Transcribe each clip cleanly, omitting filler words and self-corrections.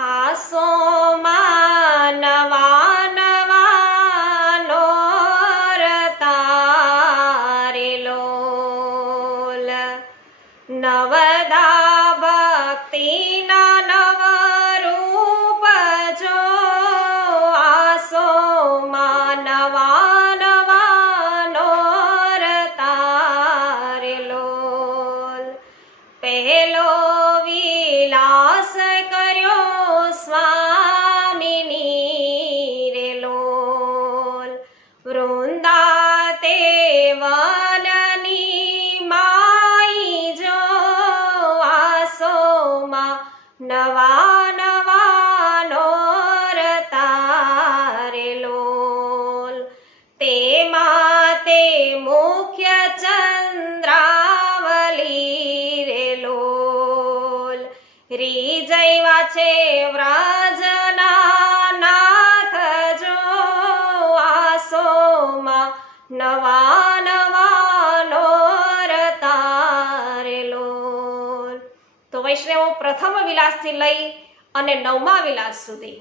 આસોમાં નવા નવા નોરતા રે લોલ, નવદા ભક્તિના નવ રૂપ જો, આસોમાં નવા નવા નોરતા રે લોલ. પહેલો વિલાસ કર્યો સ્વામીની રે લોલ, વૃંદા તે વનની માઈ જો, આસોમાં નવા નવા નોરતા રે લોલ. તેમાં તે મુખ્ય ચંદ્રાવલી રે લોલ, રીઝૈવા છે વ્રજના નાથ જો, આસોમાં નવા નવા નોરતા રે લોલ. તો વૈષ્ણવો પ્રથમ વિલાસથી લઈ અને 9મા વિલાસ સુધી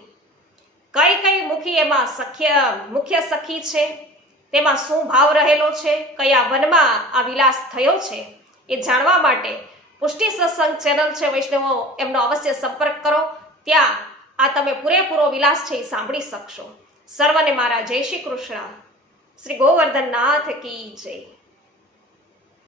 કઈ કઈ મુખી એમાં મુખ્ય સખી છે, તેમાં શું ભાવ રહેલો છે, કયા વનમાં આ વિલાસ થયો છે, એ જાણવા માટે પુષ્ટિ સત્સંગ ચેનલ છે વૈષ્ણવો, એમનો અવશ્ય સંપર્ક કરો. ત્યાં આ તમે પૂરેપૂરો વિલાસ છે એ સાંભળી શકશો. સર્વને મારા જય શ્રી કૃષ્ણ. શ્રી ગોવર્ધનનાથ કી જય.